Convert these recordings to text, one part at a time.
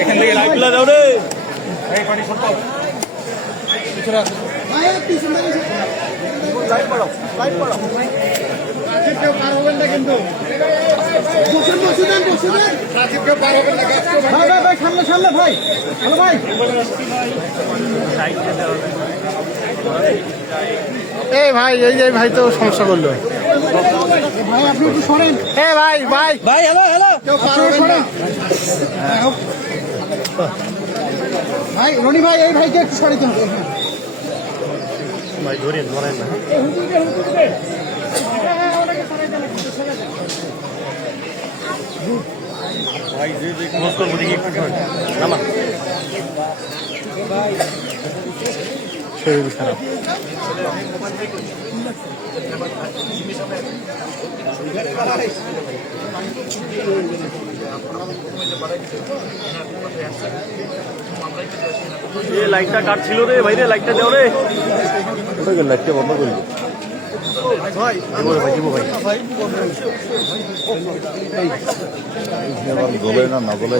এখান থেকে লাইট গুলা দাও রে। লাইট পড়ো, লাইট পড়ো। কেউ পার হবেন না কিন্তু। কেউ পার হবেন না। ভাই ভাই ভাই সামনে সামনে ভাই। হ্যালো ভাই। এই ভাই এই যে ভাই তো সমস্যা করলো। ভাই আপনি একটু সরেন। এ ভাই ভাই ভাই হ্যালো হ্যালো। কেউ পার হবেন না। ভাই রনি ভাই এই ভাইকে একটু সরাইতে হবে। ভাই ধরেন ধরেন না। ভাই যে যে সমস্ত বুঝি একটু নামা শরীর খারাপ। লাইটটা কাটছিল রে ভাই রে, লাইটটা দেও রে। লাইটটা বন্ধ করলি ভাই। গলে না না গলে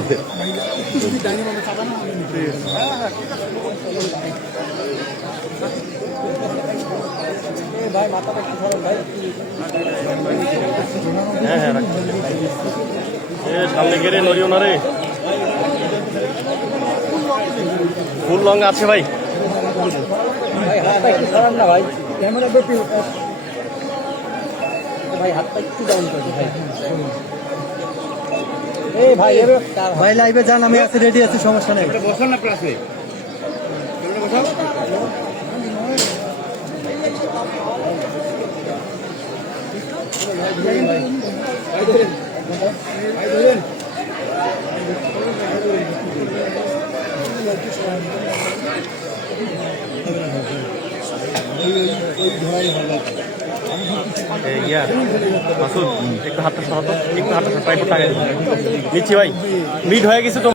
হ্যাঁ হ্যাঁ সামনে গেলে নড়িও না রে। ফুল লং আছে ভাই। হাতটা একটু সরান না ভাই, ক্যামেরা বেশি ভাই, হাতটা একটু ডাউন করো ভাই। এই ভাই এবার ভাই লাইভে যান, আমি আছি রেডি আছি, সমস্যা নেই। বসো না ক্লাসে, ভাই ধরেন ভাই ধরেন। মাসুদ একটু হাতটা সরাতো, একটু হাতটা টাকা নিচ্ছি ভাই, মিট হয়ে গেছে তো।